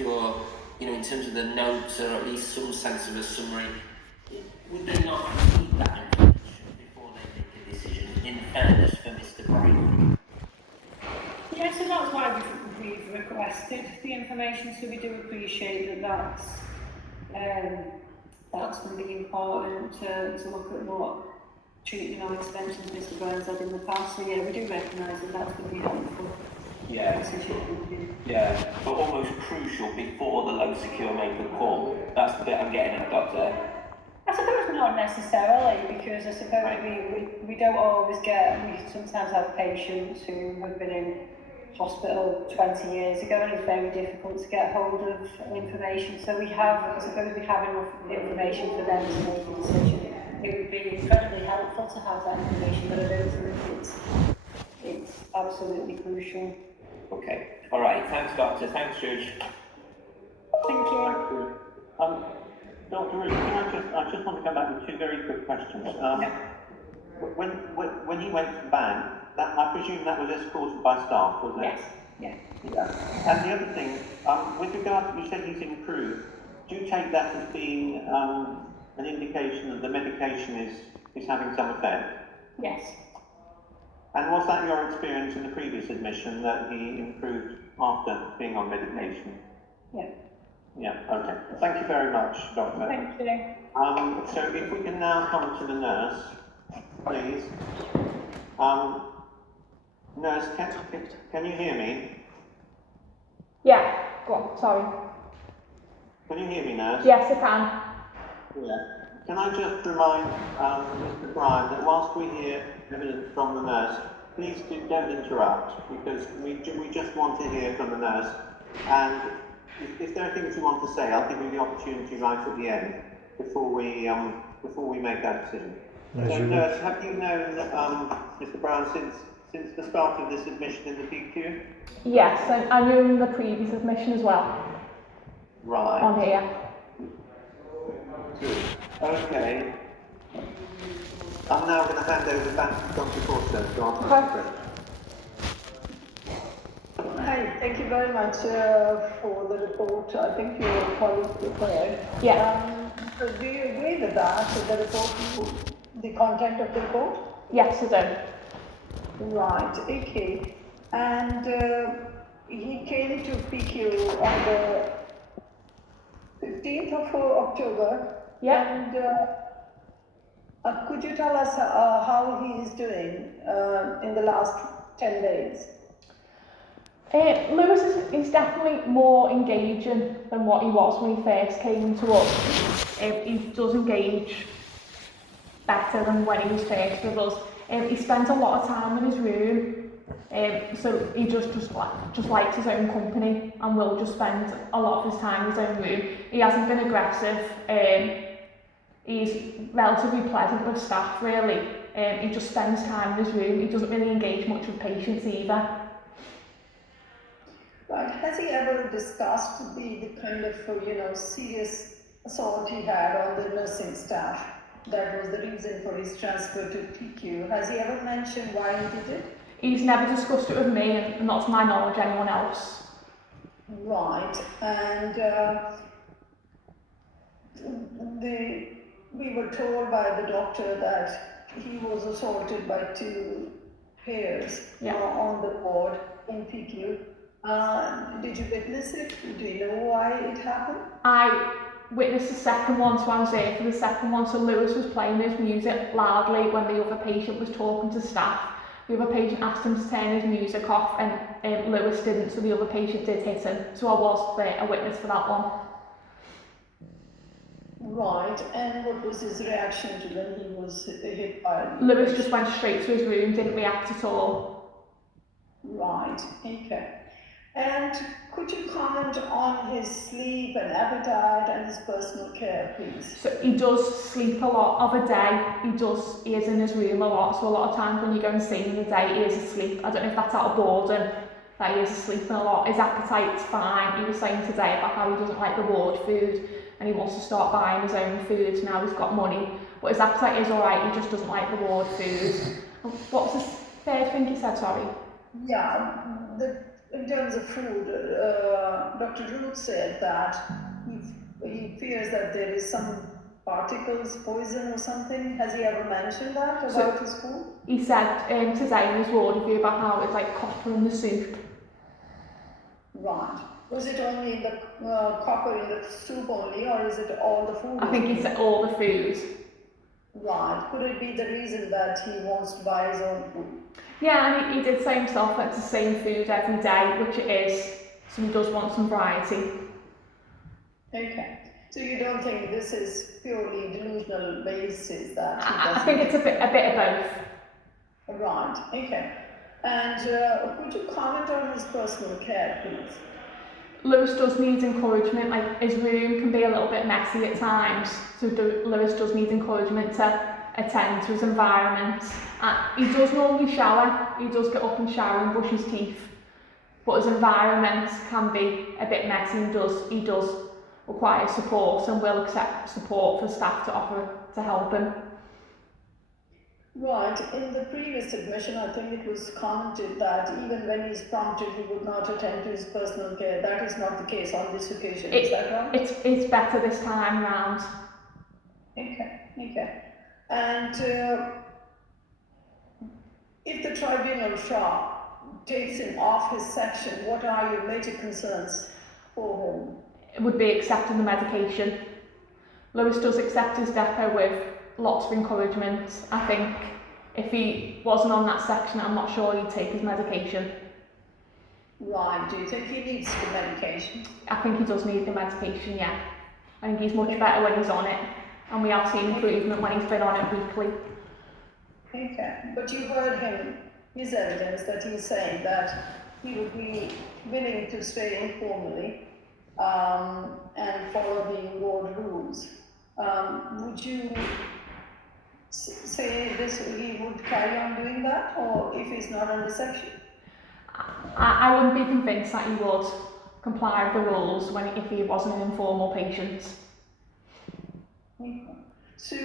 secure, in terms of the notes, or at least some sense of a summary, would they not need that information before they make a decision, in fairness for Mr. Brown? Yeah, so that's why we've requested the information, so we do appreciate that's going to be important to look at what treatment or extensions Mr. Burns had in the past. So yeah, we do recognise that that's going to be helpful. Yeah, but almost crucial before the low secure make a call. That's the bit I'm getting at, Doctor. I suppose not necessarily, because I suppose we don't always we sometimes have patients who have been in hospital 20 years ago, and it's very difficult to get hold of information. So I suppose we have enough information for them to make a decision. It would be incredibly helpful to have that information, but I don't think it's absolutely crucial. Okay. All right. Thanks, Doctor. Thanks, Judge. Thank you. Dr. Root, I just want to come back with two very quick questions. When you went to the bank, I presume that was escorted by staff, was it? Yes. Yeah. Yeah. And the other thing, with regard to, you said he's improved, do you take that as being an indication that the medication is having some effect? Yes. And was that your experience in the previous admission, that he improved after being on medication? Yeah. Yeah, okay. Thank you very much, Doctor. Thank you. So if we can now come to the nurse, please. Nurse, can you hear me? Yeah, go on, sorry. Can you hear me, nurse? Yes, I can. Yeah. Can I just remind Mr. Bryan that whilst we hear evidence from the nurse, please don't interrupt, because we just want to hear from the nurse. And if there are things you want to say, I'll give you the opportunity right at the end before we make that decision. So, nurse, have you known Mr. Brown since the start of this admission in the PQ? Yes, I knew the previous admission as well. Right. On here. Good. Okay. I'm now going to hand over back to Dr. Forster to answer the question. Hi, thank you very much for the report. I think your colleague prepared. Yeah. Do you agree with that, the report, the content of the report? Yes, I do. Right, okay. And he came to PQ on the 15th of October. Yeah. And could you tell us how he is doing in the last 10 days? Lewis is definitely more engaging than what he was when he first came to us. He does engage better than when he was first with us. He spends a lot of time in his room, so he just likes his own company and will just spend a lot of his time in his own room. He hasn't been aggressive. He's relatively pleasant with staff, really. He just spends time in his room. He doesn't really engage much with patients either. Right. Has he ever discussed the kind of serious assault he had on the nursing staff? That was the reason for his transfer to PQ. Has he ever mentioned why he did it? He's never discussed it with me, and not to my knowledge anyone else. Right. And we were told by the doctor that he was assaulted by two peers on the ward in PQ. Did you witness it? Do you know why it happened? I witnessed the second one, so I was there for the second one. So Lewis was playing his music loudly when the other patient was talking to staff. The other patient asked him to turn his music off, and Lewis didn't, so the other patient did hit him. So I was there, a witness for that one. Right, and what was his reaction to when he was hit by... Lewis just went straight to his room, didn't react at all. Right, okay. And could you comment on his sleep and appetite and his personal care, please? So he does sleep a lot of a day. He is in his room a lot, so a lot of times when you go and see him in the day, he is asleep. I don't know if that's out of boredom, that he is asleep a lot. His appetite's fine. He was saying today about how he doesn't like the ward food and he wants to start buying his own food now he's got money. But his appetite is alright, he just doesn't like the ward food. What was the third thing he said, sorry? Yeah, in terms of food, Dr. Root said that he fears that there is some particles, poison or something. Has he ever mentioned that about his food? He said today in his ward review about how it's like copper in the soup. Right. Was it only in the copper in the soup only, or is it all the food? I think he said all the food. Right. Could it be the reason that he wants to buy his own food? Yeah, and he did say himself that it's the same food every day, which it is. So he does want some variety. Okay. So you don't think this is purely delusional basis that he I doesn't... think it's a bit of both. Right. Okay. And could you comment on his personal care, please? Lewis does need encouragement. Like, his room can be a little bit messy at times, so Lewis does need encouragement to attend to his environment. He does normally shower. He does get up and shower and brush his teeth, but his environment can be a bit messy and he does require support, and will accept support for staff to offer to help him. Right. In the previous admission, I think it was commented that even when he's prompted, he would not attend to his personal care. That is not the case on this occasion. Is that right? It's better this time round. Okay. Okay. And if the tribunal takes him off his section, what are your major concerns for him? It would be accepting the medication. Lewis does accept his depot with lots of encouragement. I think if he wasn't on that section, I'm not sure he'd take his medication. Right. Do you think he needs the medication? I think he does need the medication, yeah. I think he's much better when he's on it, and we have seen improvement when he's been on it weekly. Okay, but you heard his evidence that he's saying that he would be willing to stay informally and follow the ward rules. Would you say this he would carry on doing that, or if he's not on the section? I wouldn't be convinced that he would comply with the rules if he wasn't an informal patient. Okay. So,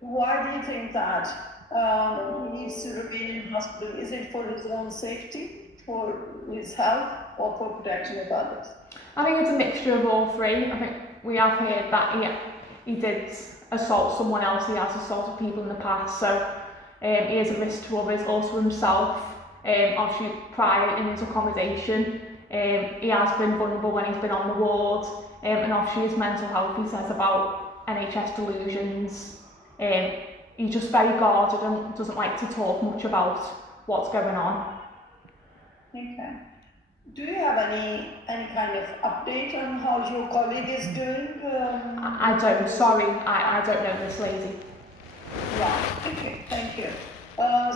why do you think that he needs to remain in hospital? Is it for his own safety, for his health, or for protection of others? I think it's a mixture of all three. I think we have heard that he did assault someone else, he has assaulted people in the past, so he is a risk to others, also himself. Obviously prior in his accommodation, he has been vulnerable when he's been on the ward, and obviously his mental health, he says about NHS delusions. He's just very guarded and doesn't like to talk much about what's going on. Okay. Do you have any kind of update on how your colleague is doing? I don't, sorry, I don't know this lady. Right, okay, thank you.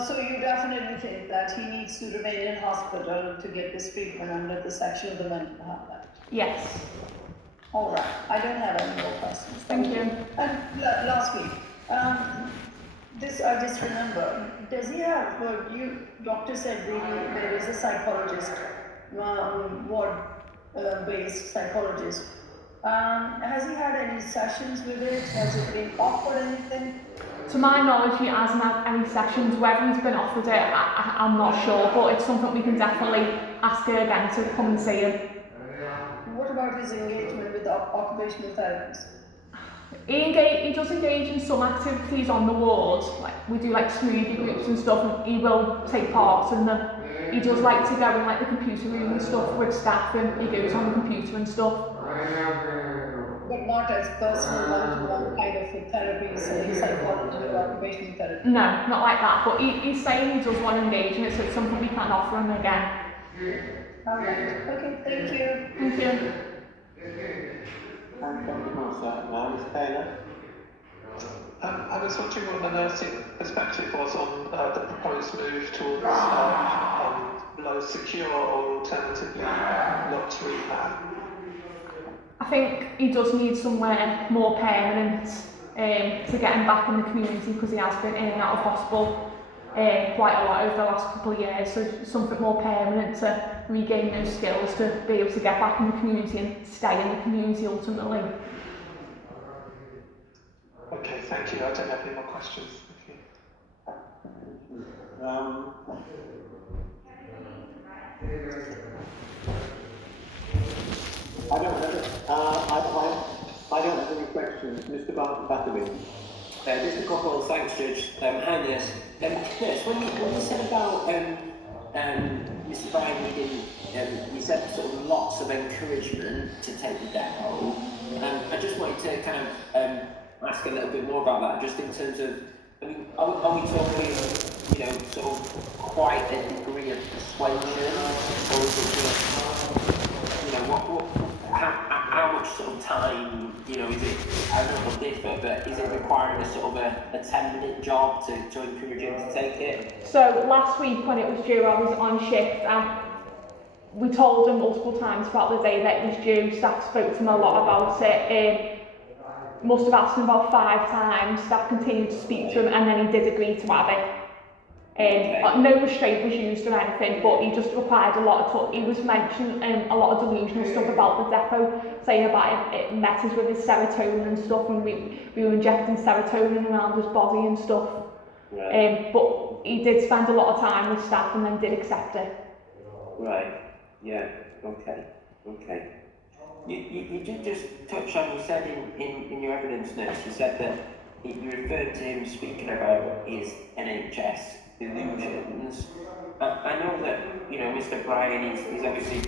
So you definitely think that he needs to remain in hospital to get this treatment under the section of the Mental Health Act? Yes. All right, I don't have any more questions. Thank you. And lastly, this I just remember, does he have, doctor said there is a psychologist, ward-based psychologist. Has he had any sessions with it? Has it been offered anything? To my knowledge, he hasn't had any sessions. Whether he's been offered it, I'm not sure, but it's something we can definitely ask her again to come and see him. What about his engagement with occupational therapists? He does engage in some activities on the ward, like we do like smoothie groups and stuff, and he will take part in them. He does like to go in like the computer room and stuff with staff, and he goes on the computer and stuff. But not as personal one-to-one kind of therapy, say psychology or occupational therapy? No, not like that, but he's saying he does want to engage in it, so it's something we can offer him again. Alright, okay, thank you. Thank you. Thank you very much, now, Ms. Taylor. I was wondering what the nursing perspective was on the proposed move towards low secure or alternatively locked rehab. I think he does need somewhere more permanent to get him back in the community, because he has been in and out of hospital quite a lot over the last couple of years, so something more permanent to regain those skills to be able to get back in the community and stay in the community ultimately. Okay, thank you. I don't have any more questions. Thank you. I don't have, I don't have any questions. Mr. Batterby. Just a couple, thanks, Judge. Hi, Nurse. Nurse, when you said about Mr. Bryan needing, you said sort of lots of encouragement to take the depot. I just wanted to kind of ask a little bit more about that, just in terms of, I mean, are we talking, you know, sort of quite a degree of persuasion, or is it just, you know, how much sort of time, you know, is it, I don't know if it'll differ, but is it requiring a sort of a 10-minute job to encourage him to take it? So last week when it was due, I was on shift and we told him multiple times throughout the day that it was due. Staff spoke to him a lot about it. Must have asked him about 5 times. Staff continued to speak to him and then he did agree to have it. No restraint was used or anything, but he just required a lot of talk. He was mentioning a lot of delusional stuff about the depot, saying about it messes with his serotonin and stuff, and we were injecting serotonin around his body and stuff. Right. But he did spend a lot of time with staff and then did accept it. Right. Yeah. Okay. Okay. You did just touch on, you said in your evidence notes, you said that you referred to him speaking about his NHS delusions. I know that, you know, Mr. Bryan, he's obviously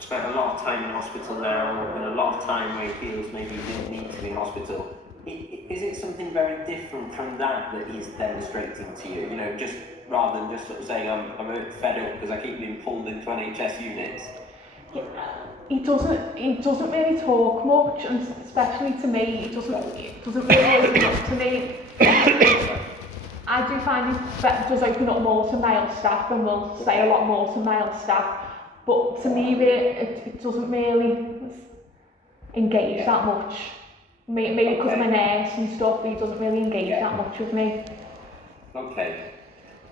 spent a lot of time in hospital now, and a lot of time where he feels maybe he didn't need to be in hospital. Is it something very different from that he's demonstrating to you? You know, just rather than just sort of saying, I'm a bit fed up because I keep being pulled into NHS units? Yeah, he doesn't really talk much, and especially to me, he doesn't really open up to me. I do find he does open up more to male staff and will say a lot more to male staff, but to me it doesn't really engage that much. Maybe because I'm a nurse and stuff, he doesn't really engage that much with me. Okay.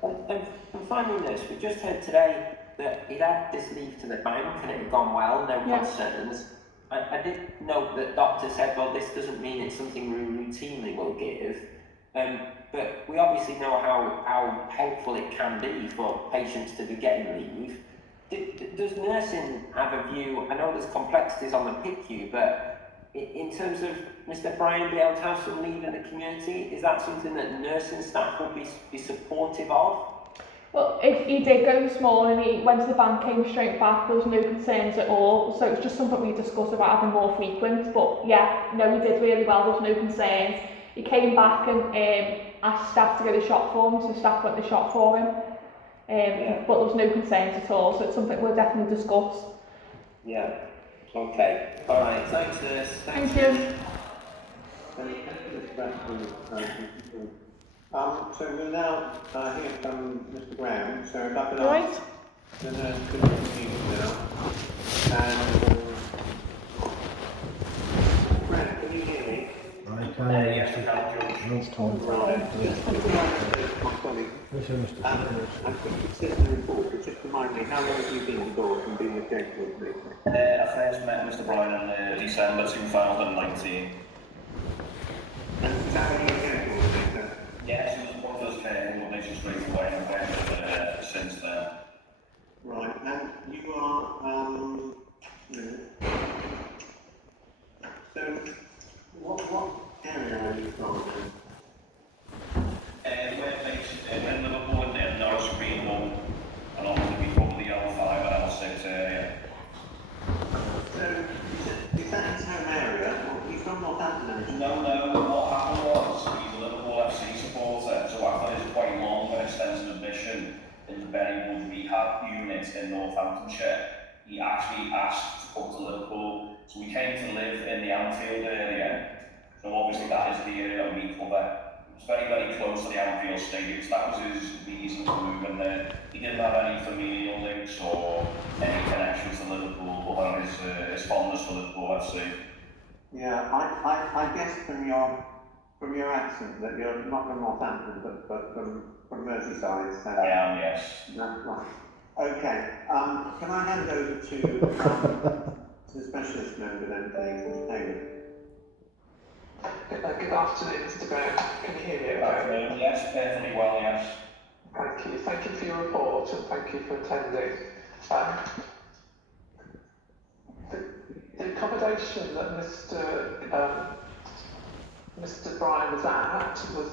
And finally, Nurse, we just heard today that he'd had this leave to the bank and it had gone well, no concerns. I did note that doctor said, well, this doesn't mean it's something we routinely will give. But we obviously know how helpful it can be for patients to be getting leave. Does nursing have a view? I know there's complexities on the PICU, but in terms of Mr. Bryan being able to have some leave in the community, is that something that nursing staff would be supportive of? Well, if he did go this morning, he went to the bank, came straight back, there was no concerns at all, so it's just something we discussed about having more frequent, but yeah, no, he did really well, there was no concerns. He came back and asked staff to go to the shop for him, so staff went to the shop for him, but there was no concerns at all, so it's something we'll definitely discuss. Yeah, okay, alright, thanks Nurse. Thank you. So we'll now hear from Mr. Graham. So if I could Right. ask the nurse to continue now. And Graham, can you hear me? I can, yes, Right. Just my colleague. I think it says in the report, but just remind me, how long have you been involved in being a caseworker, please? I first met Mr. Bryan in December 2019. And is that when you were a caseworker? Yes, he was one of those careful makes you straight away and I've been since then. Right, and you are, so what area are you from then? We're based in Liverpool and Norwich Greenwell, and obviously we cover the L5 and L6 area. So, is that his home area? Or he's from Northampton? No, what happened was he's a Liverpool FC supporter, so after his quite long and extensive admission in the Berrywood rehab unit in Northamptonshire, he actually asked to come to Liverpool. So we came to live in the Anfield area, so obviously that is the area that we cover. It's very, very close to the Anfield Stadium, so that was his reason for moving there. He didn't have any familial links or any connection to Liverpool, but on his fondness for Liverpool, let's see. Yeah, I guess from your accent that you're not from Northampton, but from Merseyside. So I am, yes. That's right. Okay. Can I hand over to the specialist member then, please, Mr. Taylor? Good afternoon, Mr. Brown. Can you hear me okay? Yes, perfectly well, yes. Thank you. Thank you for your report and thank you for attending. The accommodation that Mr. Bryan was at was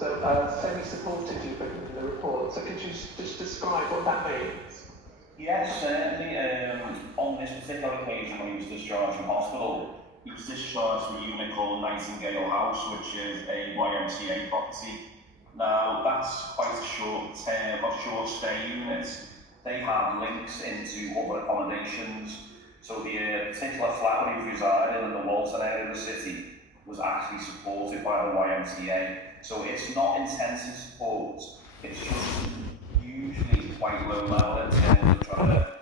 semi-supported, you've written in the report. So could you just describe what that means? Yes, certainly. On this particular occasion when he was discharged from hospital, he was discharged from a unit called Nightingale House, which is a YMCA property. Now, that's quite a short stay unit. They have links into other accommodations. So the particular flat where he resided in the Walton area of the city was actually supported by the YMCA. So it's not intensive support, it's just usually quite low level in terms of trying to